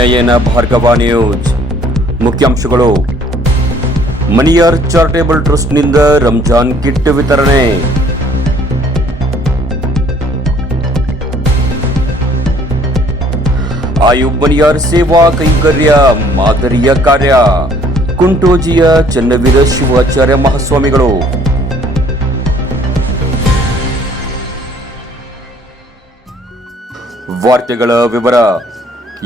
ನಯನ Bhargava news ಮುಖ್ಯಾಂಶಗಳು. Maniyar charitable ಟ್ರಸ್ಟ್ನಿಂದ Ramzan kit ವಿತರಣೆ. ಆಯುಬ್ ಮನಿಯಾರ್ ಸೇವಾ ಕೈಂಕರ್ಯ, ಮಾದರಿಯ ಕಾರ್ಯ. ಕುಂಟೋಜಿಯ ಚನ್ನವೀರ ಶಿವಾಚಾರ್ಯ ಮಹಾಸ್ವಾಮಿಗಳು. ವಾರ್ತೆಗಳ ವಿವರ.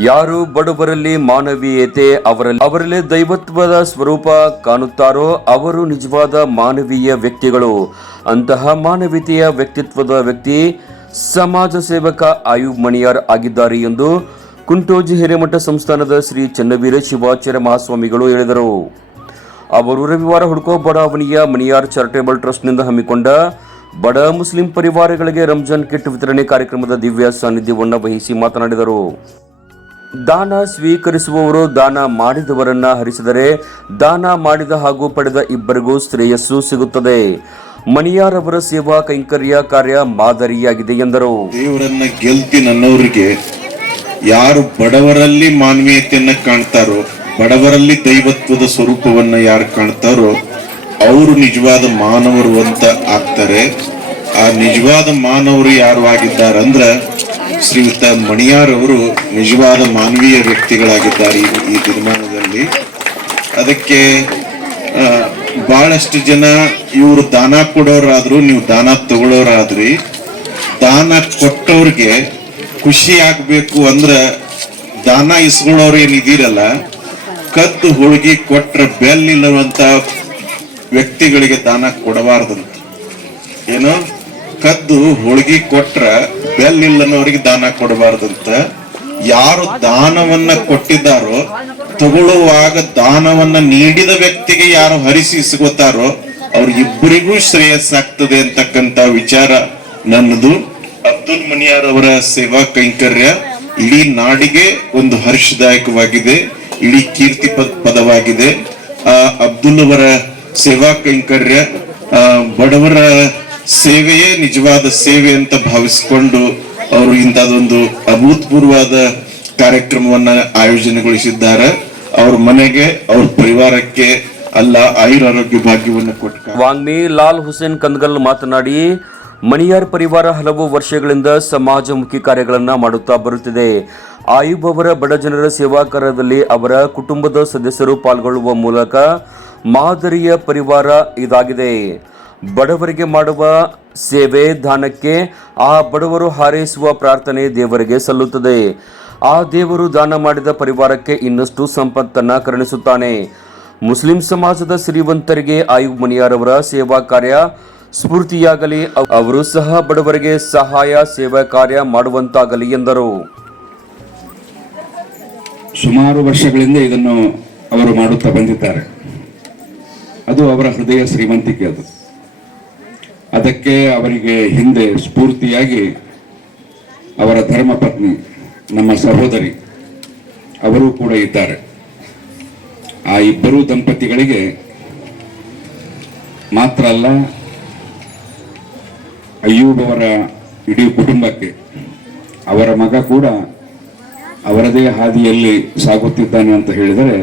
ಯಾರು ಬಡವರಲ್ಲಿ ಮಾನವೀಯತೆ ಅವರಲ್ಲಿ ಅವರಲ್ಲಿ ದೈವತ್ವದ ಸ್ವರೂಪ ಕಾಣುತ್ತಾರೋ ಅವರು ನಿಜವಾದ ಮಾನವೀಯ ವ್ಯಕ್ತಿಗಳು. ಅಂತಹ ಮಾನವೀಯತೆಯ ವ್ಯಕ್ತಿತ್ವದ ವ್ಯಕ್ತಿ ಸಮಾಜ ಸೇವಕ ಆಯುಬ್ ಮಣಿಯಾರ್ ಆಗಿದ್ದಾರೆ ಎಂದು ಕುಂಟೋಜಿ ಹಿರೇಮಠ ಸಂಸ್ಥಾನದ ಶ್ರೀ ಚನ್ನವೀರ ಶಿವಾಚಾರ್ಯ ಮಹಾಸ್ವಾಮಿಗಳು ಹೇಳಿದರು. ಅವರು ರವಿವಾರ ಹುಡ್ಕೋ ಬಡಾವಣೆಯ ಮಣಿಯಾರ್ ಚಾರಿಟೇಬಲ್ ಟ್ರಸ್ಟ್ನಿಂದ ಹಮ್ಮಿಕೊಂಡ ಬಡ ಮುಸ್ಲಿಂ ಪರಿವಾರಗಳಿಗೆ ರಂಜಾನ್ ಕಿಟ್ ವಿತರಣೆ ಕಾರ್ಯಕ್ರಮದ ದಿವ್ಯ ಸಾನ್ನಿಧ್ಯವನ್ನು ವಹಿಸಿ ಮಾತನಾಡಿದರು. ದಾನ ಸ್ವೀಕರಿಸುವವರು ದಾನ ಮಾಡಿದವರನ್ನ ಹರಿಸಿದರೆ ದಾನ ಮಾಡಿದ ಹಾಗೂ ಪಡೆದ ಇಬ್ಬರಿಗೂ ಶ್ರೇಯಸ್ಸು ಸಿಗುತ್ತದೆ. ಮಣಿಯಾರವರ ಸೇವಾ ಕೈಂಕರ್ಯ ಕಾರ್ಯ ಮಾದರಿಯಾಗಿದೆ ಎಂದರು. ದೇವರನ್ನ ಗೆಲ್ತಿ ನನ್ನವರಿಗೆ ಯಾರು ಬಡವರಲ್ಲಿ ಮಾನವೀಯತೆಯನ್ನ ಕಾಣ್ತಾರೋ, ಬಡವರಲ್ಲಿ ದೈವತ್ವದ ಸ್ವರೂಪವನ್ನ ಯಾರು ಕಾಣ್ತಾರೋ, ಅವರು ನಿಜವಾದ ಮಾನವರು ಅಂತ ಆಗ್ತಾರೆ. ಆ ನಿಜವಾದ ಮಾನವರು ಯಾರು ಆಗಿದ್ದಾರೆ ಅಂದ್ರ ಶ್ರೀಯುತ ಮಣಿಯಾರ್ ಅವರು ನಿಜವಾದ ಮಾನವೀಯ ವ್ಯಕ್ತಿಗಳಾಗಿದ್ದಾರೆ ಈ- ತೀರ್ಮಾನದಲ್ಲಿ ಅದಕ್ಕೆ ಬಹಳಷ್ಟು ಜನ ಇವರು ದಾನ ಕೊಡೋರಾದ್ರು ನೀವು ದಾನ ತಗೊಳ್ಳೋರಾದ್ರಿ ದಾನ ಕೊಟ್ಟವ್ರಿಗೆ ಖುಷಿ ಆಗ್ಬೇಕು ಅಂದ್ರೆ ದಾನ ಇಸ್ಕೊಳ್ಳೋರು ಏನಿದ್ದೀರಲ್ಲ, ಕದ್ದು ಹೋಳಿಗೆ ಕೊಟ್ರ ಬೆಲ್ ಇಲ್ಲವಂತ ವ್ಯಕ್ತಿಗಳಿಗೆ ದಾನ ಕೊಡಬಾರ್ದಂತ. ಏನು? ಕದ್ದು ಹೋಳಿಗೆ ಕೊಟ್ರ ಬೆಲ್ ಇಲ್ಲನವರಿಗೆ ದಾನ ಕೊಡಬಾರ್ದಂತ. ಯಾರು ದಾನವನ್ನ ಕೊಟ್ಟಿದ್ದಾರೋ, ತಗೊಳ್ಳುವಾಗ ದಾನವನ್ನ ನೀಡಿದ ವ್ಯಕ್ತಿಗೆ ಯಾರು ಹರಿಸಿ ಸಿಗುತ್ತಾರೋ ಅವ್ರ ಇಬ್ಬರಿಗೂ ಶ್ರೇಯಸ್ಸಾಗ್ತದೆ ಅಂತಕ್ಕಂತ ವಿಚಾರ ನನ್ನದು. ಅಬ್ದುಲ್ ಮನಿಯಾರ್ ಅವರ ಸೇವಾ ಕೈಂಕರ್ಯ ಇಡೀ ನಾಡಿಗೆ ಒಂದು ಹರ್ಷದಾಯಕವಾಗಿದೆ, ಇಡೀ ಕೀರ್ತಿ ಪದವಾಗಿದೆ. ಆ, ಅಬ್ದುಲ್ ಅವರ ಸೇವಾ ಕೈಂಕರ್ಯ ಬಡವರ ಸೇವೆಯೇ ನಿಜವಾದ ಸೇವೆ ಅಂತ ಭಾವಿಸಿಕೊಂಡು ಅವರು ಇಂಥದೊಂದು ಅಭೂತಪೂರ್ವವಾದ ಕಾರ್ಯಕ್ರಮವನ್ನ ಆಯೋಜನೆಗೊಳಿಸಿದ್ದಾರೆ. ಅವ್ರ ಮನೆಗೆ, ಅವ್ರ ಪರಿವಾರಕ್ಕೆ ಅಲ್ಲ ಆಯುರಾರೋಗ್ಯ ಭಾಗ್ಯವನ್ನು ಕೊಟ್ಟ ವಾಂಗ್ಮಿ ಲಾಲ್ ಹುಸೇನ್ ಕಂದಗಲ್ ಮಾತನಾಡಿ, ಮಣಿಯಾರ್ ಪರಿವಾರ ಹಲವು ವರ್ಷಗಳಿಂದ ಸಮಾಜಮುಖಿ ಕಾರ್ಯಗಳನ್ನು ಮಾಡುತ್ತಾ ಬರುತ್ತಿದೆ. ಆಯುಬ್ ಅವರ ಬಡ ಜನರ ಸೇವಾ ಕಾರ್ಯದಲ್ಲಿ ಅವರ ಕುಟುಂಬದ ಸದಸ್ಯರು ಪಾಲ್ಗೊಳ್ಳುವ ಮೂಲಕ ಮಾದರಿಯ ಪರಿವಾರ ಇದಾಗಿದೆ. ಬಡವರಿಗೆ ಮಾಡುವ ಸೇವೆ, ದಾನಕ್ಕೆ ಆ ಬಡವರು ಹಾರೈಸುವ ಪ್ರಾರ್ಥನೆ ದೇವರಿಗೆ ಸಲ್ಲುತ್ತದೆ. ಆ ದೇವರು ದಾನ ಮಾಡಿದ ಪರಿವಾರಕ್ಕೆ ಇನ್ನಷ್ಟು ಸಂಪತ್ತನ್ನ ಕರುಣಿಸುತ್ತಾನೆ. ಮುಸ್ಲಿಂ ಸಮಾಜದ ಶ್ರೀವಂತರಿಗೆ ಆಯುಬ್ ಮನಿಯಾರವರ ಸೇವಾ ಕಾರ್ಯ ಸ್ಫೂರ್ತಿಯಾಗಲಿ. ಅವರು ಸಹ ಬಡವರಿಗೆ ಸಹಾಯ, ಸೇವಾ ಕಾರ್ಯ ಮಾಡುವಂತಾಗಲಿ ಎಂದರು. ಸುಮಾರು ವರ್ಷಗಳಿಂದ ಇದನ್ನು ಅವರು ಮಾಡುತ್ತಾ ಬಂದಿದ್ದಾರೆ. ಅದು ಅವರ ಹೃದಯ ಶ್ರೀಮಂತಿಕೆ ಅದು. ಅದಕ್ಕೆ ಅವರಿಗೆ ಹಿಂದೆ ಸ್ಫೂರ್ತಿಯಾಗಿ ಅವರ ಧರ್ಮಪತ್ನಿ ನಮ್ಮ ಸಹೋದರಿ, ಅವರು ಕೂಡ ಇದ್ದಾರೆ. ಆ ಇಬ್ಬರು ದಂಪತಿಗಳಿಗೆ ಮಾತ್ರ ಅಲ್ಲ, ಅಯ್ಯೂಬ್ ಅವರ ಇಡೀ ಕುಟುಂಬಕ್ಕೆ ಅವರ ಮಗ ಕೂಡ ಅವರದೇ ಹಾದಿಯಲ್ಲಿ ಸಾಗುತ್ತಿದ್ದಾನೆ ಅಂತ ಹೇಳಿದರೆ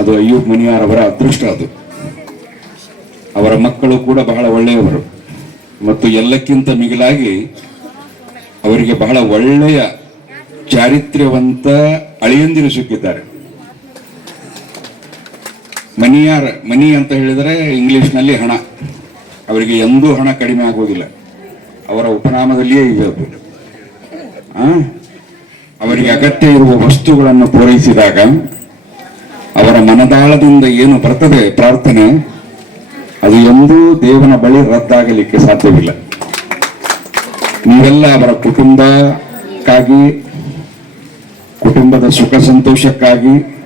ಅದು ಅಯ್ಯೂಬ್ ಮುನಿಯಾರ್ ಅವರ ಅದೃಷ್ಟ ಅದು. ಅವರ ಮಕ್ಕಳು ಕೂಡ ಬಹಳ ಒಳ್ಳೆಯವರು. ಮತ್ತು ಎಲ್ಲಕ್ಕಿಂತ ಮಿಗಿಲಾಗಿ ಅವರಿಗೆ ಬಹಳ ಒಳ್ಳೆಯ ಚಾರಿತ್ರ್ಯವಂತ ಅಳಿಯಂದಿರು ಸಿಕ್ಕಿದ್ದಾರೆ. ಮನಿಯಾರ, ಮನಿ ಅಂತ ಹೇಳಿದರೆ ಇಂಗ್ಲಿಷ್ನಲ್ಲಿ ಹಣ. ಅವರಿಗೆ ಎಂದೂ ಹಣ ಕಡಿಮೆ ಆಗೋದಿಲ್ಲ. ಅವರ ಉಪನಾಮದಲ್ಲಿಯೇ ಇದೆ ಅದು? ಅವರಿಗೆ ಅಗತ್ಯ ಇರುವ ವಸ್ತುಗಳನ್ನು ಪೂರೈಸಿದಾಗ ಅವರ ಮನದಾಳದಿಂದ ಏನು ಬರ್ತದೆ? ಪ್ರಾರ್ಥನೆ. ಅದು ಎಂದೂ ದೇವನ ಬಳಿ ರದ್ದಾಗಲಿಕ್ಕೆ ಸಾಧ್ಯವಿಲ್ಲ. ನೀವೆಲ್ಲ ಅವರ ಕುಟುಂಬಕ್ಕಾಗಿ, ಕುಟುಂಬದ ಸುಖ ಸಂತೋಷಕ್ಕಾಗಿ,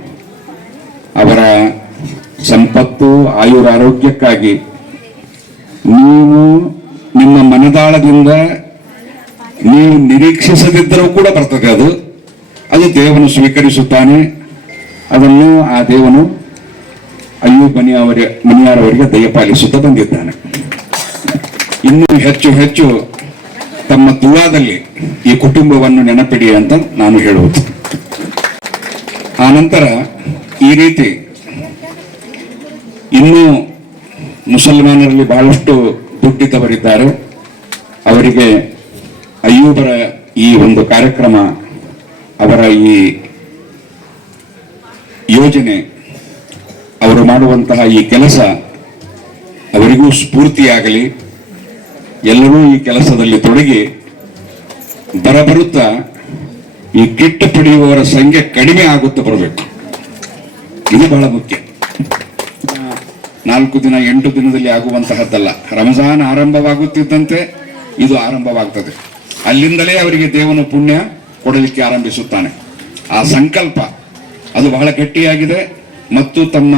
ಅವರ ಸಂಪತ್ತು, ಆಯುರ ಆರೋಗ್ಯಕ್ಕಾಗಿ ನೀವು ನಿಮ್ಮ ಮನದಾಳದಿಂದ ನೀವು ನಿರೀಕ್ಷಿಸದಿದ್ದರೂ ಕೂಡ ಬರ್ತದೆ ಅದು. ಅದು ದೇವನು ಸ್ವೀಕರಿಸುತ್ತಾನೆ. ಅದನ್ನು ಆ ದೇವನು ಅಯ್ಯೂಬ್ ಮನಿಯವರ ಮನಿಯಾರವರಿಗೆ ದಯಪಾಲಿಸುತ್ತಾ ಬಂದಿದ್ದಾನೆ. ಇನ್ನೂ ಹೆಚ್ಚು ಹೆಚ್ಚು ತಮ್ಮ ದುವಾದಲ್ಲಿ ಈ ಕುಟುಂಬವನ್ನು ನೆನಪಿಡಿ ಅಂತ ನಾನು ಹೇಳುವುದು. ಆ ನಂತರ ಈ ರೀತಿ ಇನ್ನೂ ಮುಸಲ್ಮಾನರಲ್ಲಿ ಬಹಳಷ್ಟು ದುಡ್ಡಿದ್ದವರಿದ್ದಾರೆ. ಅವರಿಗೆ ಅಯ್ಯೂಬರ ಈ ಒಂದು ಕಾರ್ಯಕ್ರಮ, ಅವರ ಈ ಯೋಜನೆ ಅವರು ಮಾಡುವಂತಹ ಈ ಕೆಲಸ ಅವರಿಗೂ ಸ್ಫೂರ್ತಿಯಾಗಲಿ, ಎಲ್ಲರೂ ಈ ಕೆಲಸದಲ್ಲಿ ತೊಡಗಿ ಬರಬರುತ್ತಾ ಈ ಕಿಟ್ಟು ಪಡೆಯುವವರ ಸಂಖ್ಯೆ ಕಡಿಮೆ ಆಗುತ್ತಾ ಬರಬೇಕು. ಇದು ಬಹಳ ಮುಖ್ಯ. ನಾಲ್ಕು ದಿನ, ಎಂಟು ದಿನದಲ್ಲಿ ಆಗುವಂತಹದ್ದಲ್ಲ. ರಂಜಾನ್ ಆರಂಭವಾಗುತ್ತಿದ್ದಂತೆ ಇದು ಆರಂಭವಾಗ್ತದೆ. ಅಲ್ಲಿಂದಲೇ ಅವರಿಗೆ ದೇವನ ಪುಣ್ಯ ಕೊಡಲಿಕ್ಕೆ ಆರಂಭಿಸುತ್ತಾನೆ. ಆ ಸಂಕಲ್ಪ ಅದು ಬಹಳ ಗಟ್ಟಿಯಾಗಿದೆ. ಮತ್ತು ತಮ್ಮ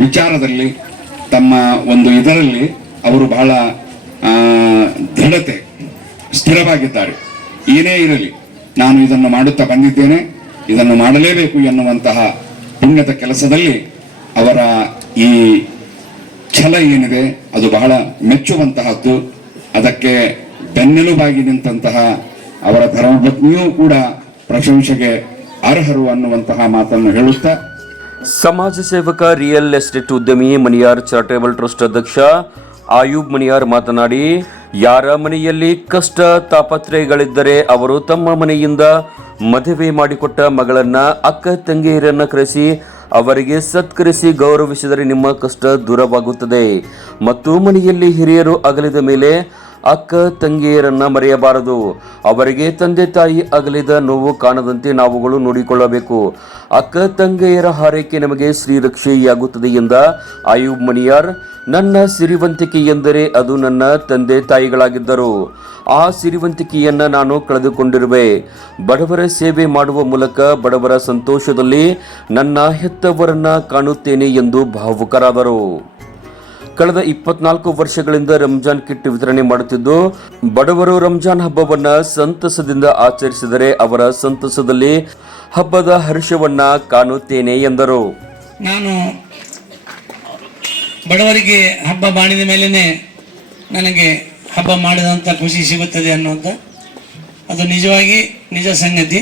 ವಿಚಾರದಲ್ಲಿ, ತಮ್ಮ ಒಂದು ಇದರಲ್ಲಿ ಅವರು ಬಹಳ ದೃಢತೆ, ಸ್ಥಿರವಾಗಿದ್ದಾರೆ. ಏನೇ ಇರಲಿ, ನಾನು ಇದನ್ನು ಮಾಡುತ್ತಾ ಬಂದಿದ್ದೇನೆ, ಇದನ್ನು ಮಾಡಲೇಬೇಕು ಎನ್ನುವಂತಹ ಪುಣ್ಯದ ಕೆಲಸದಲ್ಲಿ ಅವರ ಈ ಛಲ ಏನಿದೆ, ಅದು ಬಹಳ ಮೆಚ್ಚುವಂತಹದ್ದು. ಅದಕ್ಕೆ ಬೆನ್ನೆಲುಬಾಗಿ ನಿಂತಹ ಅವರ ಧರ್ಮಪತ್ನಿಯೂ ಕೂಡ ಪ್ರಶಂಸೆಗೆ ಅರ್ಹರು ಅನ್ನುವಂತಹ ಮಾತನ್ನು ಹೇಳುತ್ತಾ ಸಮಾಜ ಸೇವಕ ರಿಯಲ್ ಎಸ್ಟೇಟ್ ಉದ್ಯಮಿ ಮಣಿಯಾರ್ ಚಾರಿಟೇಬಲ್ ಟ್ರಸ್ಟ್ ಅಧ್ಯಕ್ಷ ಆಯೂಬ್ ಮಣಿಯಾರ್ ಮಾತನಾಡಿ, ಯಾರ ಮನೆಯಲ್ಲಿ ಕಷ್ಟ ತಾಪತ್ರಯಗಳಿದ್ದರೆ ಅವರು ತಮ್ಮ ಮನೆಯಿಂದ ಮದುವೆ ಮಾಡಿಕೊಟ್ಟ ಮಗಳನ್ನ ಅಕ್ಕ ತಂಗಿಯರನ್ನ ಕರೆಸಿ ಅವರಿಗೆ ಸತ್ಕರಿಸಿ ಗೌರವಿಸಿದರೆ ನಿಮ್ಮ ಕಷ್ಟ ದೂರವಾಗುತ್ತದೆ. ಮತ್ತು ಮನೆಯಲ್ಲಿ ಹಿರಿಯರು ಅಗಲಿದ ಮೇಲೆ ಅಕ್ಕ ತಂಗಿಯರನ್ನ ಮರೆಯಬಾರದು. ಅವರಿಗೆ ತಂದೆ ತಾಯಿ ಅಗಲಿದ ನೋವು ಕಾಣದಂತೆ ನಾವುಗಳು ನೋಡಿಕೊಳ್ಳಬೇಕು. ಅಕ್ಕ ತಂಗಿಯರ ಹಾರೈಕೆ ನಮಗೆ ಶ್ರೀರಕ್ಷೆಯಾಗುತ್ತದೆ ಎಂದ ಆಯುಬ್ ಮನಿಯಾರ್. ನನ್ನ ಸಿರಿವಂತಿಕೆ ಎಂದರೆ ಅದು ನನ್ನ ತಂದೆ ತಾಯಿಗಳಾಗಿದ್ದರು. ಆ ಸಿರಿವಂತಿಕೆಯನ್ನ ನಾನು ಕಳೆದುಕೊಂಡಿರುವೆ. ಬಡವರ ಸೇವೆ ಮಾಡುವ ಮೂಲಕ ಬಡವರ ಸಂತೋಷದಲ್ಲಿ ನನ್ನ ಹೆತ್ತವರನ್ನ ಕಾಣುತ್ತೇನೆ ಎಂದು ಭಾವುಕರಾದರು. ಕಳೆದ ಇಪ್ಪತ್ನಾಲ್ಕು ವರ್ಷಗಳಿಂದ ರಂಜಾನ್ ಕಿಟ್ ವಿತರಣೆ ಮಾಡುತ್ತಿದ್ದು, ಬಡವರು ರಂಜಾನ್ ಹಬ್ಬವನ್ನ ಸಂತಸದಿಂದ ಆಚರಿಸಿದರೆ ಅವರ ಸಂತಸದಲ್ಲಿ ಹಬ್ಬದ ಹರ್ಷವನ್ನ ಕಾಣುತ್ತೇನೆ ಎಂದರು. ನಾನು ಬಡವರಿಗೆ ಹಬ್ಬ ಮಾಡಿದ ಮೇಲೇ ನನಗೆ ಹಬ್ಬ ಮಾಡಿದಂಥ ಖುಷಿ ಸಿಗುತ್ತದೆ ಅನ್ನುವಂಥ ಅದು ನಿಜವಾಗಿ ನಿಜ ಸಂಗತಿ.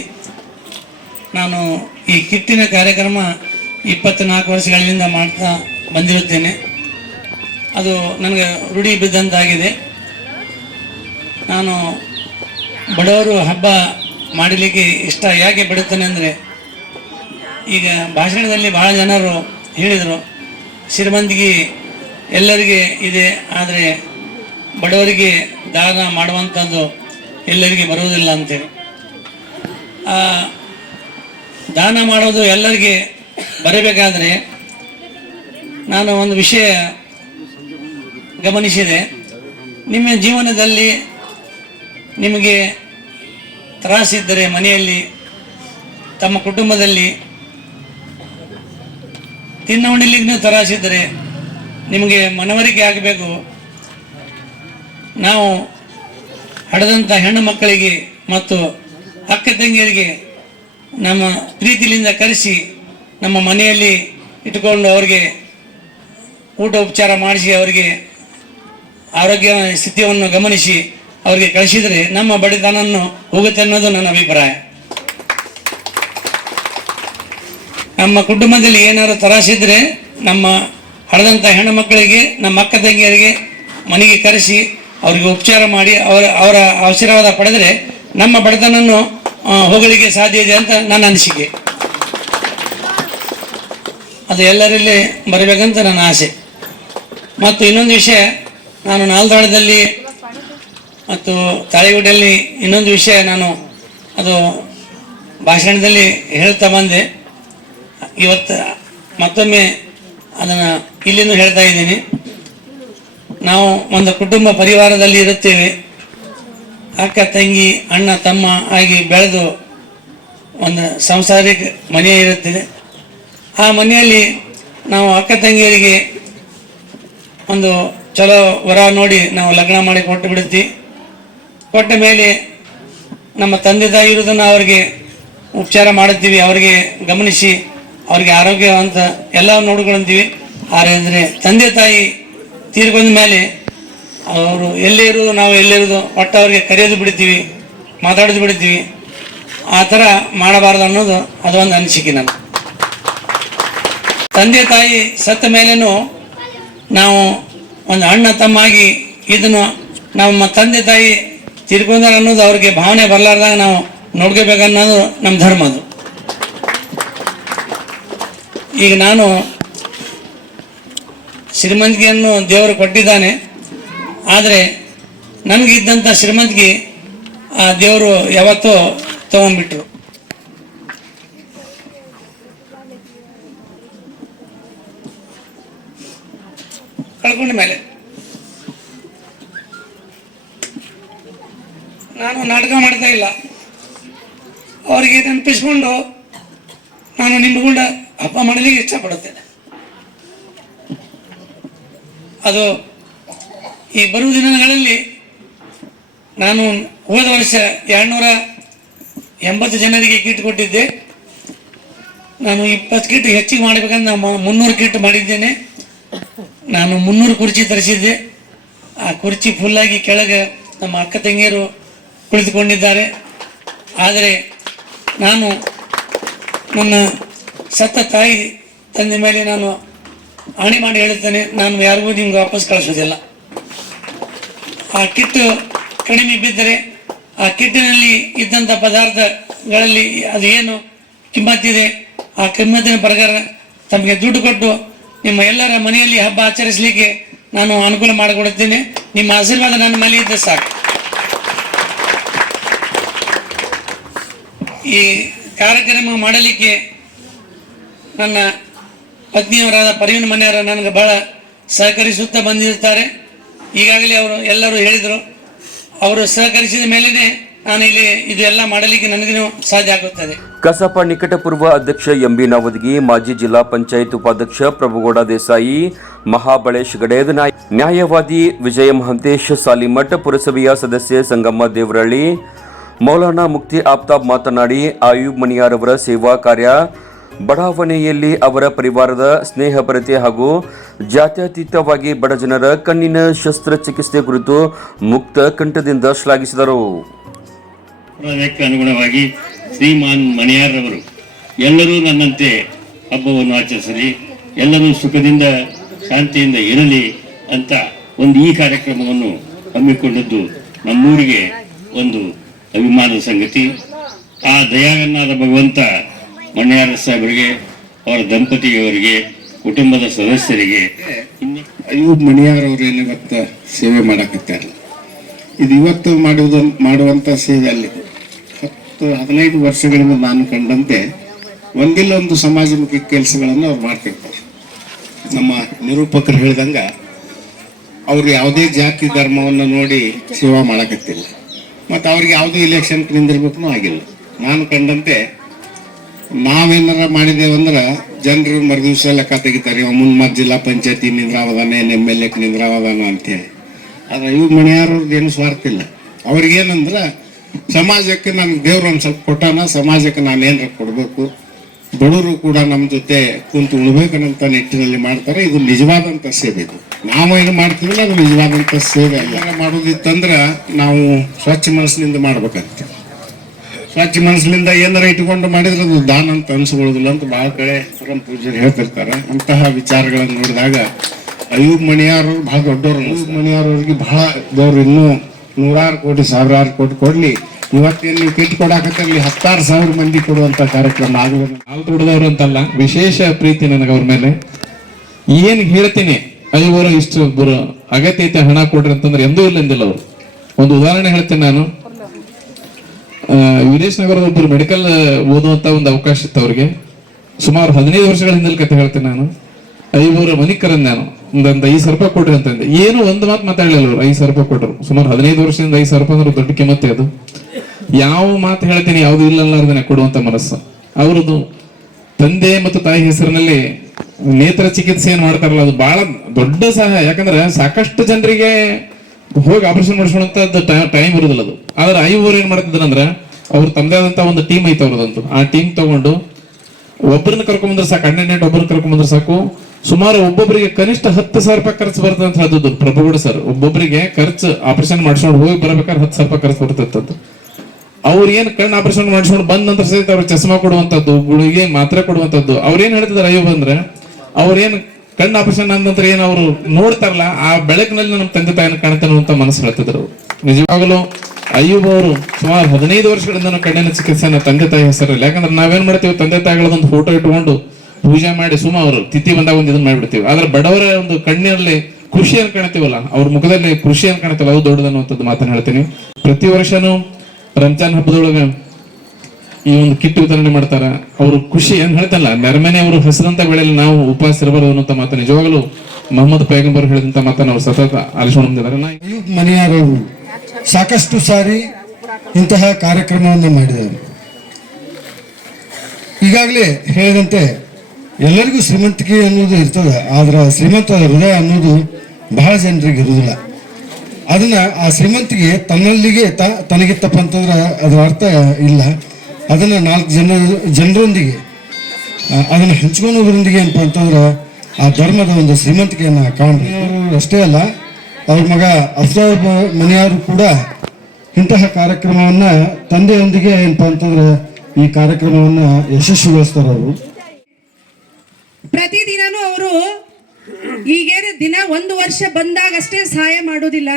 ನಾನು ಈ ಕಿಟ್ಟಿನ ಕಾರ್ಯಕ್ರಮ ಇಪ್ಪತ್ತ್ನಾಲ್ಕು ವರ್ಷಗಳಿಂದ ಮಾಡ್ತಾ ಬಂದಿರುತ್ತೇನೆ. ಅದು ನನಗೆ ರೂಢಿ ಬಿದ್ದಂತಾಗಿದೆ. ನಾನು ಬಡವರು ಹಬ್ಬ ಮಾಡಲಿಕ್ಕೆ ಇಷ್ಟ ಯಾಕೆ ಬಿಡುತ್ತೇನೆ ಅಂದರೆ, ಈಗ ಭಾಷಣದಲ್ಲಿ ಬಹಳ ಜನರು ಹೇಳಿದರು ಸಿರಿಮಂದಿಗೆ ಎಲ್ಲರಿಗೆ ಇದೆ, ಆದರೆ ಬಡವರಿಗೆ ದಾನ ಮಾಡುವಂಥದ್ದು ಎಲ್ಲರಿಗೆ ಬರುವುದಿಲ್ಲ ಅಂತೇಳಿ. ದಾನ ಮಾಡೋದು ಎಲ್ಲರಿಗೆ ಬರಬೇಕಾದ್ರೆ, ನಾನು ಒಂದು ವಿಷಯ ಗಮನಿಸಿದೆ. ನಿಮ್ಮ ಜೀವನದಲ್ಲಿ ನಿಮಗೆ ತ್ರಾಸಿದ್ದರೆ ಮನೆಯಲ್ಲಿ, ತಮ್ಮ ಕುಟುಂಬದಲ್ಲಿ ತಿನ್ನವಣಿಲಿಗೂ ತರಾಸಿದ್ದರೆ ನಿಮಗೆ ಮನವರಿಕೆ ಆಗಬೇಕು. ನಾವು ಹಡೆದಂಥ ಹೆಣ್ಣು ಮಕ್ಕಳಿಗೆ ಮತ್ತು ಅಕ್ಕ ತಂಗಿಯರಿಗೆ ನಮ್ಮ ಪ್ರೀತಿಲಿಂದ ಕರೆಸಿ ನಮ್ಮ ಮನೆಯಲ್ಲಿ ಇಟ್ಟುಕೊಂಡು ಅವರಿಗೆ ಊಟ ಉಪಚಾರ ಮಾಡಿಸಿ ಅವರಿಗೆ ಆರೋಗ್ಯ ಸ್ಥಿತಿಯನ್ನು ಗಮನಿಸಿ ಅವರಿಗೆ ಕಳಿಸಿದರೆ ನಮ್ಮ ಬಡಿತನನ್ನು ಹೋಗುತ್ತೆ ಅನ್ನೋದು ನನ್ನ ಅಭಿಪ್ರಾಯ. ನಮ್ಮ ಕುಟುಂಬದಲ್ಲಿ ಏನಾದ್ರು ತರಾಸಿದ್ರೆ ನಮ್ಮ ಹಡದಂಥ ಹೆಣ್ಣು ಮಕ್ಕಳಿಗೆ, ನಮ್ಮ ಅಕ್ಕ ತಂಗಿಯರಿಗೆ ಮನೆಗೆ ಕರೆಸಿ ಅವರಿಗೆ ಉಪಚಾರ ಮಾಡಿ ಅವರ ಅವರ ಆಶೀರ್ವಾದ ಪಡೆದರೆ ನಮ್ಮ ಬಡತನನ್ನು ಹೋಗಲಿಕ್ಕೆ ಸಾಧ್ಯ ಇದೆ ಅಂತ ನನ್ನ ಅನಿಸಿಕೆ. ಅದು ಎಲ್ಲರಲ್ಲಿ ಬರಬೇಕಂತ ನನ್ನ ಆಸೆ. ಮತ್ತು ಇನ್ನೊಂದು ವಿಷಯ ನಾನು ನಾಲ್ದಾಳದಲ್ಲಿ ಮತ್ತು ತಾಳಿಗುಡಿಯಲ್ಲಿ ಇನ್ನೊಂದು ವಿಷಯ ನಾನು ಅದು ಭಾಷಣದಲ್ಲಿ ಹೇಳ್ತಾ ಬಂದೆ. ಇವತ್ತು ಮತ್ತೊಮ್ಮೆ ಅದನ್ನು ಇಲ್ಲಿಂದ ಹೇಳ್ತಾ ಇದ್ದೀನಿ. ನಾವು ಒಂದು ಕುಟುಂಬ ಪರಿವಾರದಲ್ಲಿ ಇರುತ್ತೇವೆ. ಅಕ್ಕ, ತಂಗಿ, ಅಣ್ಣ, ತಮ್ಮ ಆಗಿ ಬೆಳೆದು ಒಂದು ಸಂಸಾರಿಕ ಮನೆ ಇರುತ್ತದೆ. ಆ ಮನೆಯಲ್ಲಿ ನಾವು ಅಕ್ಕ, ತಂಗಿಯರಿಗೆ ಒಂದು ಚಲೋ ವರ ನೋಡಿ ನಾವು ಲಗ್ನ ಮಾಡಿ ಕೊಟ್ಟು ಬಿಡ್ತೀವಿ. ಕೊಟ್ಟ ಮೇಲೆ ನಮ್ಮ ತಂದೆ ತಾಯಿ ಇರೋದನ್ನು ಅವರಿಗೆ ಉಪಚಾರ ಮಾಡುತ್ತೀವಿ, ಅವರಿಗೆ ಗಮನಿಸಿ, ಅವರಿಗೆ ಆರೋಗ್ಯವಂತ ಎಲ್ಲ ನೋಡ್ಕೊಳ್ತೀವಿ ಆದರೆ ತಂದೆ ತಾಯಿ ತೀರ್ಕೊಂಡ ಮೇಲೆ ಅವರು ಎಲ್ಲೇ ಇರೋದು ನಾವು ಎಲ್ಲೇ ಇರೋದು ಒಟ್ಟು ಅವ್ರಿಗೆ ಕರೆಯೋದು ಬಿಡ್ತೀವಿ ಮಾತಾಡೋದು ಬಿಡ್ತೀವಿ. ಆ ಥರ ಮಾಡಬಾರ್ದು ಅನ್ನೋದು ಅದೊಂದು ಅನಿಸಿಕೆ ನಾನು ತಂದೆ ತಾಯಿ ಸತ್ತ ಮೇಲೇನು ನಾವು ಒಂದು ಅಣ್ಣ ತಮ್ಮಾಗಿ ಇದನ್ನು ನಮ್ಮ ತಂದೆ ತಾಯಿ ತಿರ್ಕೊಂಡಾರ ಅನ್ನೋದು ಅವ್ರಿಗೆ ಭಾವನೆ ಬರಲಾರ್ದಾಗ ನಾವು ನೋಡ್ಕೋಬೇಕನ್ನೋದು ನಮ್ಮ ಧರ್ಮ ಅದು. ಈಗ ನಾನು ಶ್ರೀಮಂತಿಗೆಯನ್ನು ದೇವರು ಕೊಟ್ಟಿದ್ದಾನೆ. ಆದರೆ ನನಗಿದ್ದಂಥ ಶ್ರೀಮಂತಿಗೆ ಆ ದೇವರು ಯಾವತ್ತೋ ತಗೊಂಡ್ಬಿಟ್ರು. ಕಳ್ಕೊಂಡ ಮೇಲೆ. ನಾನು ನಾಟಕ ಮಾಡ್ತಾ ಇಲ್ಲ. ಅವರಿಗೆ ನೆನಪಿಸ್ಕೊಂಡು ನಾನು ನಿಮ್ಗೊಂಡ ಹಬ್ಬ ಮಾಡಲಿಕ್ಕೆ ಇಷ್ಟಪಡುತ್ತೇನೆ ಅದು ಈ ಬರುವ ದಿನಗಳಲ್ಲಿ ನಾನು ಹೋದ ವರ್ಷ ಎರಡ್ನೂರ ಎಂಬತ್ತು ಜನರಿಗೆ ಕಿಟ್ ಕೊಟ್ಟಿದ್ದೆ. ನಾನು ಇಪ್ಪತ್ತು ಕಿಟ್ ಹೆಚ್ಚಿಗೆ ಮಾಡಬೇಕಂತ ನಾನು ಮುನ್ನೂರು ಕಿಟ್ ಮಾಡಿದ್ದೇನೆ. ನಾನು ಮುನ್ನೂರು ಕುರ್ಚಿ ತರಿಸಿದ್ದೆ. ಆ ಕುರ್ಚಿ ಫುಲ್ಲಾಗಿ ಕೆಳಗೆ ನಮ್ಮ ಅಕ್ಕ ತಂಗಿಯರು ಕುಳಿತುಕೊಂಡಿದ್ದಾರೆ. ಆದರೆ ನಾನು ನನ್ನ ಸತ್ತ ತಾಯಿ ತಂದೆ ಮೇಲೆ ನಾನು ಆಣೆ ಮಾಡಿ ಹೇಳುತ್ತೇನೆ, ನಾನು ಯಾರಿಗೂ ನಿಮ್ಗೆ ವಾಪಸ್ ಕಳಿಸೋದಿಲ್ಲ. ಆ ಕಿಟ್ಟು ಕಡಿಮೆ ಬಿದ್ದರೆ ಆ ಕಿಟ್ಟಿನಲ್ಲಿ ಇದ್ದಂಥ ಪದಾರ್ಥಗಳಲ್ಲಿ ಅದು ಏನು ಕಿಮ್ಮತ್ತಿದೆ, ಆ ಕಿಮ್ಮತ್ತಿನ ಪ್ರಕಾರ ತಮಗೆ ದುಡ್ಡು ಕೊಟ್ಟು ನಿಮ್ಮ ಎಲ್ಲರ ಮನೆಯಲ್ಲಿ ಹಬ್ಬ ಆಚರಿಸಲಿಕ್ಕೆ ನಾನು ಅನುಕೂಲ ಮಾಡಿಕೊಡುತ್ತೇನೆ ನಿಮ್ಮ ಆಶೀರ್ವಾದ ನನ್ನ ಮೇಲೆ ಇದ್ದ ಸಾಕು. ಈ ಕಾರ್ಯಕ್ರಮ ಮಾಡಲಿಕ್ಕೆ ನನ್ನ ಪತ್ನಿಯವರಾದ ಪರಿವಿನ ಮನೆಯವರು ನನಗೆ ಬಹಳ ಸಹಕರಿಸುತ್ತಾ ಬಂದಿರುತ್ತಾರೆ. ಈಗಾಗಲೇ ಅವರು ಎಲ್ಲರೂ ಹೇಳಿದರು, ಅವರು ಸಹಕರಿಸಿದ ಮೇಲೇ ನಾನು ಇಲ್ಲಿ ಇದೆಲ್ಲ ಮಾಡಲಿಕ್ಕೆ ನನಗೂ ಸಾಧ್ಯ ಆಗುತ್ತದೆ. ಕಸಾಪ ನಿಕಟಪೂರ್ವ ಅಧ್ಯಕ್ಷ ಎಂಬಿ ನವದಗಿ, ಮಾಜಿ ಜಿಲ್ಲಾ ಪಂಚಾಯತ್ ಉಪಾಧ್ಯಕ್ಷ ಪ್ರಭುಗೌಡ ದೇಸಾಯಿ, ಮಹಾಬಳೇಶ್ ಗಡೇದ ನ್ಯಾಯವಾದಿ ವಿಜಯ ಮಹಂತೇಶ್ ಸಾಲಿಮಠ್ ಪುರಸಭೆಯ ಸದಸ್ಯ ಸಂಗಮ್ಮ ದೇವರಳ್ಳಿ, ಮೌಲಾನಾ ಮುಕ್ತಿ ಆಪ್ತಾಬ್ ಮಾತನಾಡಿ, ಆಯುಬ್ ಮನಿಯಾರವರ ಸೇವಾ ಕಾರ್ಯ, ಬಡಾವಣೆಯಲ್ಲಿ ಅವರ ಪರಿವಾರದ ಸ್ನೇಹಪರತೆ ಹಾಗೂ ಜಾತ್ಯತೀತವಾಗಿ ಬಡಜನರ ಕಣ್ಣಿನ ಶಸ್ತ್ರಚಿಕಿತ್ಸೆ ಕುರಿತು ಮುಕ್ತ ಕಂಠದಿಂದ ಶ್ಲಾಘಿಸಿದರು. ಶ್ರೀಮಾನ್ ಮಣಿಯಾರ್ರವರು ಎಲ್ಲರೂ ನನ್ನಂತೆ ಹಬ್ಬವನ್ನು ಆಚರಿಸಲಿ, ಎಲ್ಲರೂ ಸುಖದಿಂದ ಶಾಂತಿಯಿಂದ ಇರಲಿ ಅಂತ ಒಂದು ಈ ಕಾರ್ಯಕ್ರಮವನ್ನು ಹಮ್ಮಿಕೊಂಡದ್ದು ನಮ್ಮೂರಿಗೆ ಒಂದು ಅಭಿಮಾನದ ಸಂಗತಿ. ಆ ದಯಾಗನ್ನಾದ ಭಗವಂತ ಮಣ್ಣಾರ ಸಾಹೇಬರಿಗೆ, ಅವರ ದಂಪತಿಯವರಿಗೆ, ಕುಟುಂಬದ ಸದಸ್ಯರಿಗೆ ಇನ್ನು ಮಣಿಯಾರವರು ಏನು ಇವತ್ತು ಸೇವೆ ಮಾಡಕತ್ತಾರ ಇದು ಇವತ್ತು ಮಾಡುವುದು ಮಾಡುವಂಥ ಸೇವೆ ಅಲ್ಲಿ. ಹತ್ತು ಹದಿನೈದು ವರ್ಷಗಳಿಂದ ನಾನು ಕಂಡಂತೆ ಒಂದಿಲ್ಲ ಒಂದು ಸಮಾಜಮುಖಿ ಕೆಲಸಗಳನ್ನು ಅವ್ರು ಮಾಡ್ತಿರ್ತಾರೆ. ನಮ್ಮ ನಿರೂಪಕರು ಹೇಳಿದಂಗ, ಅವ್ರು ಯಾವುದೇ ಜಾತಿ ಧರ್ಮವನ್ನು ನೋಡಿ ಸೇವಾ ಮಾಡಕತ್ತಿಲ್ಲ. ಮತ್ತು ಅವ್ರಿಗೆ ಯಾವುದೇ ಇಲೆಕ್ಷನ್ ನಿಂದಿರ್ಬೇಕು ಆಗಿಲ್ಲ. ನಾನು ಕಂಡಂತೆ, ನಾವೇನಾರ ಮಾಡಿದೇವಂದ್ರೆ ಜನರು ಮರುದಿವ್ಸ ಲೆಕ್ಕ ತೆಗಿತಾರೆ, ಇವ ಜಿಲ್ಲಾ ಪಂಚಾಯತಿ ನಿಂದ್ರಾವದಾನೆ ಎಂ ಎಲ್ ಎಕ್ ನಿಂದ್ರಾವದಾನ ಅಂತೇಳಿ. ಆದರೆ ಇವ್ರು ಮನೆಯಾರವ್ರದ್ದು ಏನು ಸ್ವಾರ್ಥ ಇಲ್ಲ. ಅವ್ರಿಗೇನಂದ್ರೆ ಸಮಾಜಕ್ಕೆ ನನ್ಗೆ ದೇವ್ರು ಒಂದು ಸ್ವಲ್ಪ ಕೊಟ್ಟಾನ ಸಮಾಜಕ್ಕೆ ನಾನು ಏನಾರ ಕೊಡಬೇಕು? ಬಡವರು ಕೂಡ ನಮ್ಮ ಜೊತೆ ಕುಂತು ಉಳ್ಬೇಕನ್ನಂತ ನಿಟ್ಟಿನಲ್ಲಿ ಮಾಡ್ತಾರೆ. ಇದು ನಿಜವಾದಂಥ ಸೇವೆ ಇದು. ನಾವು ಏನು ಮಾಡ್ತೀವಲ್ಲ ಅದು ನಿಜವಾದಂಥ ಸೇವೆ ಅಲ್ಲ. ಮಾಡೋದಿತ್ತಂದ್ರೆ ನಾವು ಸ್ವಚ್ಛ ಮನಸ್ಸಿನಿಂದ ಮಾಡ್ಬೇಕಾಗ್ತದೆ ಸ್ವಚ್ಛ ಮನಸ್ಸಿನಿಂದ ಏನಾರ ಇಟ್ಕೊಂಡು ಮಾಡಿದ್ರೆ ಅದು ದಾನ ಅಂತ ಅನ್ಸ್ಕೊಳ್ಳೋದಿಲ್ಲ ಅಂತ ಭಾಳ ಕಡೆ ಪರಂ ಪೂಜೆ ಹೇಳ್ತಿರ್ತಾರೆ. ಅಂತಹ ವಿಚಾರಗಳನ್ನು ನೋಡಿದಾಗ ಅಯ್ಯೂಬ್ ಮಣಿಯಾರವ್ರು ಬಹಳ ದೊಡ್ಡವರು ಮಣಿಯಾರವ್ರಿಗೆ ಬಹಳ ದೇವ್ರು ಇನ್ನೂ ನೂರಾರು ಕೋಟಿ, ಸಾವಿರಾರು ಕೋಟಿ ಕೊಡ್ಲಿ. ಇವತ್ತೇನು ನೀವು ಕಿಟ್ ಕೊಡಾಕತ್ತಲ್ಲಿ ಹತ್ತಾರು ಸಾವಿರ ಮಂದಿ ಕೊಡುವಂತ ಕಾರ್ಯಕ್ರಮ ಆಗಬೇಕು ಹಾಲು ತೊಡೆದವ್ರು ಅಂತಲ್ಲ, ವಿಶೇಷ ಪ್ರೀತಿ ನನಗೆ ಅವ್ರ ಮೇಲೆ. ಏನ್ ಹೇಳ್ತೀನಿ? ಐವರು ಇಷ್ಟು ಒಬ್ಬರು ಅಗತ್ಯ ಐತೆ ಹಣ ಕೊಡ್ರಿ ಅಂತಂದ್ರೆ ಎಂದೂ ಇಲ್ಲ ಅಂದಿಲ್ಲ ಅವರು. ಒಂದು ಉದಾಹರಣೆ ಹೇಳ್ತೀನಿ ನಾನು. ವಿದೇಶ ನಗರದ ಒಬ್ಬರು ಮೆಡಿಕಲ್ ಓದುವಂತ ಒಂದು ಅವಕಾಶ ಇತ್ತು ಅವ್ರಿಗೆ. ಸುಮಾರು ಹದಿನೈದು ವರ್ಷಗಳ ಹಿಂದಲ್ ಕತೆ ಹೇಳ್ತೀನಿ ನಾನು. ಐವರು ಮನಿಕರನ್ ನಾನು. ಒಂದೊಂದು ಐದು ಸಾವಿರ ರೂಪಾಯಿ ಕೊಡ್ರಿ ಅಂತಂದೆ ಏನು ಒಂದು ಮಾತು ಮಾತಾಡಲಿಲ್ಲ ಅವ್ರು. ಐದು ಸಾವಿರ ರೂಪಾಯಿ ಕೊಟ್ಟರು. ಸುಮಾರು ಹದಿನೈದು ವರ್ಷದಿಂದ ಐದು ಸಾವಿರ ರೂಪಾಯಿ ಅಂದ್ರೆ ದೊಡ್ಡ ಕಿಮ್ಮತ್ತೆ ಅದು. ಯಾವ ಮಾತು ಹೇಳ್ತೀನಿ ಯಾವ್ದು ಇಲ್ಲ ಅಲ್ಲಾರ್ದನೆ ಕೊಡುವಂತ ಮನಸ್ಸು. ಅವ್ರದ್ದು ತಂದೆ ಮತ್ತು ತಾಯಿ ಹೆಸರಿನಲ್ಲಿ ನೇತ್ರ ಚಿಕಿತ್ಸೆಯನ್ನು ಮಾಡ್ತಾರಲ್ಲ, ಅದು ಬಹಳ ದೊಡ್ಡ ಸಹಾಯ. ಯಾಕಂದ್ರೆ ಸಾಕಷ್ಟು ಜನರಿಗೆ ಹೋಗಿ ಆಪರೇಷನ್ ಮಾಡಿಸೋಂಥದ್ದು ಟೈಮ್ ಇರೋದಿಲ್ಲ ಅದು. ಆದ್ರೆ ಐವರು ಏನ್ ಮಾಡ್ತಿದ್ರಂದ್ರ ಅವ್ರು ತಮ್ಮದೇ ಆದಂತ ಒಂದು ಟೀಮ್ ಐತೆ ಅವ್ರದ್ದು ಆ ಟೀಮ್ ತಗೊಂಡು ಒಬ್ಬರನ್ನ ಕರ್ಕೊಂಬಂದ್ರೆ ಸಾಕು, ಅಣ್ಣನೇ ಒಬ್ಬರನ್ನ ಕರ್ಕೊಂಬಂದ್ರೆ ಸಾಕು ಸುಮಾರು ಒಬ್ಬೊಬ್ಬರಿಗೆ ಕನಿಷ್ಠ ಹತ್ತು ಸಾವಿರ ರೂಪಾಯಿ ಖರ್ಚು ಹೇಳಿದ್ರು ಪ್ರಭುಗೌಡ ಸರ್. ಒಬ್ಬೊಬ್ಬರಿಗೆ ಖರ್ಚು ಆಪರೇಷನ್ ಮಾಡಿಸ್ಕೊಂಡು ಹೋಗಿ ಬರ್ಬೇಕಾದ್ರೆ ಹತ್ತು ಸಾವಿರ ರೂಪಾಯಿ ಖರ್ಚು ಬರ್ತೈತಂತ ಅವ್ರು ಏನು ಕಣ್ಣು ಆಪರೇಷನ್ ಮಾಡಿಸ್ಕೊಂಡು ಬಂದ ನಂತರ ಸಹಿತ ಅವ್ರಿಗೆ ಚಸ್ಮಾ ಕೊಡುವಂತದ್ದು, ಗುಳಿಗೆ ಮಾತ್ರೆ ಕೊಡುವಂತದ್ದು, ಅವ್ರು ಏನ್ ಹೇಳ್ತಿದಾರೆ ಅಯ್ಯೋ ಬಂದ್ರೆ ಅವ್ರೇನು ಕಣ್ಣು ಆಪರೇಷನ್ ಆದ ನಂತರ ಏನು ಅವರು ನೋಡ್ತಾರಲ್ಲ, ಆ ಬೆಳಕಿನಲ್ಲಿ ನಮ್ಮ ತಂದೆ ತಾಯಿನ ಕಾಣ್ತಾನೆ ಅಂತ ಮನಸ್ಸು ಹೇಳ್ತಿದ್ರು. ನಿಜವಾಗಲೂ ಅಯ್ಯೂಬ್ ಅವರು ಸುಮಾರು ಹದಿನೈದು ವರ್ಷಗಳಿಂದ ಕಣ್ಣಿನ ಚಿಕಿತ್ಸೆನ ತಂದೆ ತಾಯಿ ಹೆಸರಲ್ಲಿ. ಯಾಕಂದ್ರೆ ನಾವೇನ್ ಮಾಡ್ತೀವಿ, ತಂದೆ ತಾಯಿಗಳದೊಂದು ಫೋಟೋ ಇಟ್ಕೊಂಡು ಪೂಜೆ ಮಾಡಿ ಸುಮ್ಮ ಅವರು, ತಿಥಿ ಬಂದಾಗ ಒಂದು ಇದನ್ನ ಮಾಡಿಬಿಡ್ತೀವಿ. ಆದ್ರೆ ಬಡವರ ಒಂದು ಕಣ್ಣಿನಲ್ಲಿ ಖುಷಿಯನ್ನು ಕಾಣ್ತೀವಲ್ಲ, ಅವ್ರ ಮುಖದಲ್ಲಿ ಖುಷಿಯನ್ನು ಕಾಣ್ತೀವಲ್ಲ, ಅದು ದೊಡ್ಡದನ್ನುವಂಥದ್ದು ಮಾತನ್ನ ಹೇಳ್ತೀನಿ. ಪ್ರತಿ ವರ್ಷನೂ ರಂಜಾನ್ ಹಬ್ಬದೊಳಗೆ ಈ ಒಂದು ಕಿಟ್ ವಿತರಣೆ ಮಾಡ್ತಾರ. ಅವರು ಖುಷಿ ಏನ್ ಹೇಳ್ತಲ್ಲ ನೆರಮನೆ ಅವರು ಹಸಿರಂತ ವೇಳೆಯಲ್ಲಿ ನಾವು ಉಪವಾಸ ಇರಬಾರದು ಅನ್ನೋ ಮಾತು ನಿಜವಾಗಲೂ ಮೊಹಮ್ಮದ್ ಪೈಗಂಬರ್ ಹೇಳಿದಂತ ಮಾತನ್ನ ಅವ್ರು ಸತತ ಆಲಿಸ್ಕೊಂಡಿದ್ದಾರೆ ಅಯ್ಯೂಬ್ ಸಾಕಷ್ಟು ಸಾರಿ ಇಂತಹ ಕಾರ್ಯಕ್ರಮವನ್ನು ಮಾಡಿದ್ದಾರೆ. ಈಗಾಗಲೇ ಹೇಳಿದಂತೆ ಎಲ್ಲರಿಗೂ ಶ್ರೀಮಂತಿಕೆ ಅನ್ನೋದು ಇರ್ತದೆ, ಆದ್ರೆ ಶ್ರೀಮಂತ ಹೃದಯ ಅನ್ನೋದು ಬಹಳ ಜನರಿಗೆ ಇರುವುದಿಲ್ಲ ಅದನ್ನ ಆ ಶ್ರೀಮಂತಿಗೆ ತನ್ನಲ್ಲಿಗೆ ತ ತನಗಿತ್ತಪ್ಪ ಅಂತಂದ್ರೆ ಅದರ ಅರ್ಥ ಇಲ್ಲ. ಅದನ್ನ ನಾಲ್ಕು ಜನ, ಜನರೊಂದಿಗೆ ಅದನ್ನು ಹಂಚ್ಕೊಳ್ಳೋದ್ರೊಂದಿಗೆ ಏನಪ್ಪ ಅಂತಂದ್ರೆ, ಆ ಧರ್ಮದ ಒಂದು ಶ್ರೀಮಂತಿಕೆಯನ್ನು ಕಾಣಬೇಕು. ಅಷ್ಟೇ ಅಲ್ಲ, ಅವ್ರ ಮಗ ಅಫ್ತಾಬ್ ಮನೆಯವರು ಕೂಡ ಇಂತಹ ಕಾರ್ಯಕ್ರಮವನ್ನ ತಂದೆಯೊಂದಿಗೆ ಏನಪ್ಪ ಅಂತಂದ್ರೆ ಈ ಕಾರ್ಯಕ್ರಮವನ್ನ ಯಶಸ್ವಿಗೊಳಿಸ್ತಾರೆ ಅವರು ಪ್ರತಿದಿನನೂ ಅವರು ಈಗೇನು ದಿನ ಒಂದು ವರ್ಷ ಬಂದಾಗ ಅಷ್ಟೇ ಸಹಾಯ ಮಾಡೋದಿಲ್ಲ.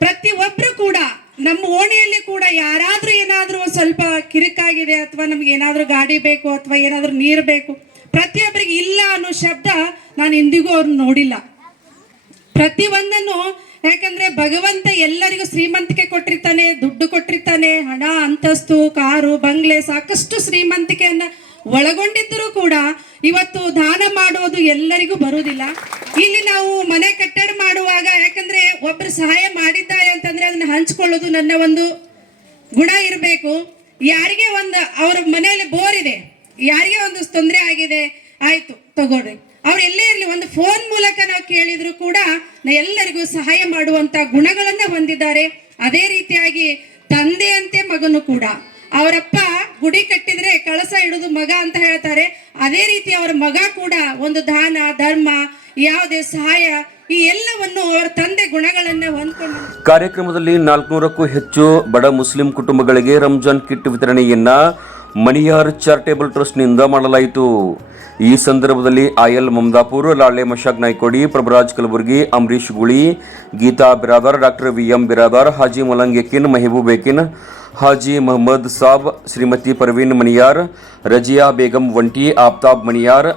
ಪ್ರತಿ ಒಬ್ರು ಕೂಡ, ನಮ್ಮ ಓಣಿಯಲ್ಲಿ ಕೂಡ ಯಾರಾದ್ರೂ ಏನಾದ್ರೂ ಸ್ವಲ್ಪ ಕಿರಿಕಾಗಿದೆ ಅಥವಾ ನಮ್ಗೆ ಏನಾದ್ರೂ ಗಾಡಿ ಬೇಕು ಅಥವಾ ಏನಾದ್ರೂ ನೀರು ಬೇಕು ಪ್ರತಿಯೊಬ್ಬರಿಗೆ ಇಲ್ಲ ಅನ್ನೋ ಶಬ್ದ ನಾನು ಎಂದಿಗೂ ಅವ್ರನ್ನ ನೋಡಿಲ್ಲ. ಪ್ರತಿ ಒಂದನ್ನು, ಯಾಕಂದ್ರೆ ಭಗವಂತ ಎಲ್ಲರಿಗೂ ಶ್ರೀಮಂತಿಕೆ ಕೊಟ್ಟಿರ್ತಾನೆ, ದುಡ್ಡು ಕೊಟ್ಟಿರ್ತಾನೆ, ಹಣ, ಅಂತಸ್ತು, ಕಾರು, ಬಂಗ್ಲೆ ಸಾಕಷ್ಟು ಶ್ರೀಮಂತಿಕೆಯನ್ನ ಒಳಗೊಂಡಿದ್ದರೂ ಕೂಡ ಇವತ್ತು ದಾನ ಮಾಡುವುದು ಎಲ್ಲರಿಗೂ ಬರುವುದಿಲ್ಲ. ಇಲ್ಲಿ ನಾವು ಮನೆ ಕಟ್ಟಡ ಮಾಡುವಾಗ ಯಾಕಂದ್ರೆ ಒಬ್ರು ಸಹಾಯ ಮಾಡಿದ್ದಾರೆ ಅಂತಂದ್ರೆ ಅದನ್ನ ಹಂಚ್ಕೊಳ್ಳೋದು ನನ್ನ ಒಂದು ಗುಣ ಇರಬೇಕು. ಯಾರಿಗೆ ಒಂದು ಅವ್ರ ಮನೆಯಲ್ಲಿ ಬೋರ್ ಇದೆ, ಯಾರಿಗೆ ಒಂದು ತೊಂದರೆ ಆಗಿದೆ, ಆಯ್ತು ತಗೋಡ್ರಿ ಅವ್ರು ಎಲ್ಲೇ ಇರಲಿ, ಒಂದು ಫೋನ್ ಮೂಲಕ ನಾವು ಕೇಳಿದ್ರು ಕೂಡ ಎಲ್ಲರಿಗೂ ಸಹಾಯ ಮಾಡುವಂತ ಗುಣಗಳನ್ನ ಹೊಂದಿದ್ದಾರೆ. ಅದೇ ರೀತಿಯಾಗಿ ತಂದೆಯಂತೆ ಮಗನು ಕೂಡ. ಅವರಪ್ಪ ಗುಡಿ ಕಟ್ಟಿದ್ರೆ ಕಳಸ ಇಡುದು ಮಗ ಅಂತ ಹೇಳ್ತಾರೆ. ಅದೇ ರೀತಿ ಅವರ ಮಗ ಕೂಡ ಒಂದು ದಾನ, ಧರ್ಮ, ಯಾವುದೇ ಸಹಾಯ, ಈ ಎಲ್ಲವನ್ನು ಅವರ ತಂದೆ ಗುಣಗಳನ್ನ ಹೊಂದ್ಕೊಂಡು ಕಾರ್ಯಕ್ರಮದಲ್ಲಿ ನಾಲ್ಕುನೂರಕ್ಕೂ ಹೆಚ್ಚು ಬಡ ಮುಸ್ಲಿಂ ಕುಟುಂಬಗಳಿಗೆ ರಂಜಾನ್ ಕಿಟ್ ವಿತರಣೆಯನ್ನ ಮಣಿಯಾರ್ ಚಾರಿಟೇಬಲ್ ಟ್ರಸ್ಟ್ನಿಂದ ಮಾಡಲಾಯಿತು. ಈ ಸಂದರ್ಭದಲ್ಲಿ Ayal Mamadapur Lale Mashak Naikodi, Prabharaj Kalaburagi Ambareesh Guli, Geeta Biradar, doctor V M Biradar, Haji ಮುಲಂಗೆಕಿನ್ Yakin Mehboob Yakin Haji Mohammed Sab, Shrimati Parveen Maniyar, Razia Begum Vanti Aftab Maniyar,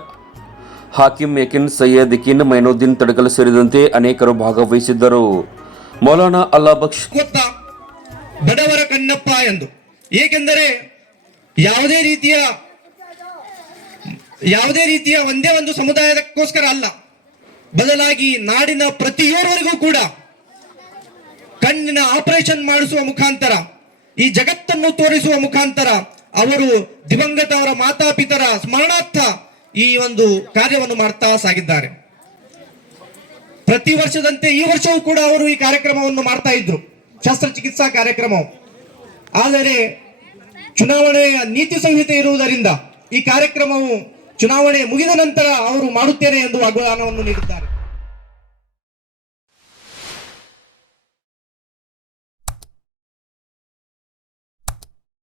Hakim ಯಕಿನ್ Syed Yakin Mainuddin Tadakal ಸೇರಿದಂತೆ ಅನೇಕರು ಭಾಗವಹಿಸಿದ್ದರು. ಮೌಲಾನಾ ಅಲ್ಲಾ ಬಕ್ಷ್ ಬಡವರ ಕಣ್ಣಪ್ಪ ಎಂದು. ಏಕೆಂದರೆ ಯಾವುದೇ ರೀತಿಯ ಯಾವುದೇ ರೀತಿಯ ಒಂದೇ ಒಂದು ಸಮುದಾಯಕ್ಕೋಸ್ಕರ ಅಲ್ಲ, ಬದಲಾಗಿ ನಾಡಿನ ಪ್ರತಿಯೊರವರೆಗೂ ಕೂಡ ಕಣ್ಣಿನ ಆಪರೇಷನ್ ಮಾಡಿಸುವ ಮುಖಾಂತರ, ಈ ಜಗತ್ತನ್ನು ತೋರಿಸುವ ಮುಖಾಂತರ ಅವರು ದಿವಂಗತ ಅವರ ಮಾತಾಪಿತರ ಸ್ಮರಣಾರ್ಥ ಈ ಒಂದು ಕಾರ್ಯವನ್ನು ಮಾಡ್ತಾ ಸಾಗಿದ್ದಾರೆ. ಪ್ರತಿ ವರ್ಷದಂತೆ ಈ ವರ್ಷವೂ ಕೂಡ ಅವರು ಈ ಕಾರ್ಯಕ್ರಮವನ್ನು ಮಾಡ್ತಾ ಇದ್ರು, ಶಸ್ತ್ರಚಿಕಿತ್ಸಾ ಕಾರ್ಯಕ್ರಮ ಆದರೆ ಚುನಾವಣೆಯ ನೀತಿ ಸಂಹಿತೆ ಇರುವುದರಿಂದ ಈ ಕಾರ್ಯಕ್ರಮವು ಚುನಾವಣೆ ಮುಗಿದ ನಂತರ ಅವರು ಮಾಡುತ್ತೇನೆ ಎಂದು ವಾಗ್ದಾನವನ್ನು ನೀಡಿದ್ದಾರೆ.